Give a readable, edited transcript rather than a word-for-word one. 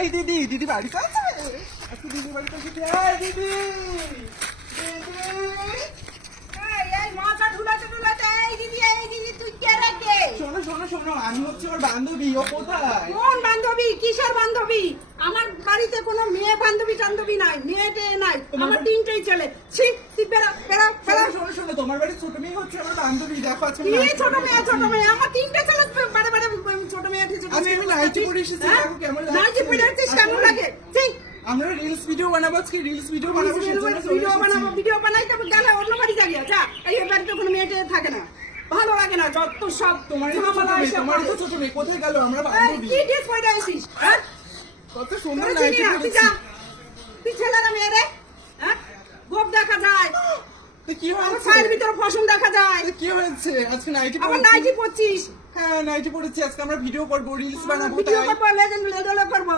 এই দিদি, দিদি বাড়িতে আছে? আচ্ছা দিদি বাড়িতে আছে। এই দিদি, শোনো শোনো শোনো, আমি হচ্ছে ওর বান্ধবী। ও কোথায়? কোন বান্ধবী? কিসের বান্ধবী? আমার বাড়িতে কোনো মেয়ে বান্ধবী টান্ধবী নাই, মেয়েটে নাই, আমার তিনটেই ছেলে। ছি, তুই বেড়া বেড়া বেড়া। শোনো শোনো, তোমার বাড়ির ছোট মেয়ে হচ্ছে আমার বান্ধবী। দেখো আছে কি ছোট মেয়ে? ছোট মেয়ে আমার তিনটে ছেলে, বাড়ে বাড়ে ছোট মেয়ে ঠিক আছে। আজকে আমি নাইটি পরে এসেছি, দেখো কেমন লাগছে। নাইটি পরে এসেছিস, কেমন লাগে? ছি, আমরা রিলস ভিডিও বানাবো, আজকে রিলস ভিডিও বানাবো। ভিডিও বানাবো, ভিডিও বানাই তবে গেলে অন্য বাড়ি যাবি। যা, এই বাড়িতে কোনো মেয়েটে থাকে না, ভালো লাগে না যত সব। তোমার তো ছোট মেয়ে কোথায় গেল? আমরা এই, বান্ধবী। কি ড্রেস পরে আসিস? হ্যাঁ, কত সুন্দর তোরা নাইটি চিনি না, তুই পরেছি। যা। তুই ছেলে না মেয়ে রে? হ্যাঁ, গোপ দেখা যায়, তো কি আমার হয়েছে? ছায়ের ভিতরে ফসল দেখা যায়। তো কি হয়েছে? আজকে নাইটি আবার পরেছি। নাইটি পরছিস, হ্যাঁ নাইটি পরেছি, আজকে আমরা ভিডিও করবো, রিলস বানাবো। ভিডিও তাই করবো, লেজেন্ড লেজেন্ড করবো।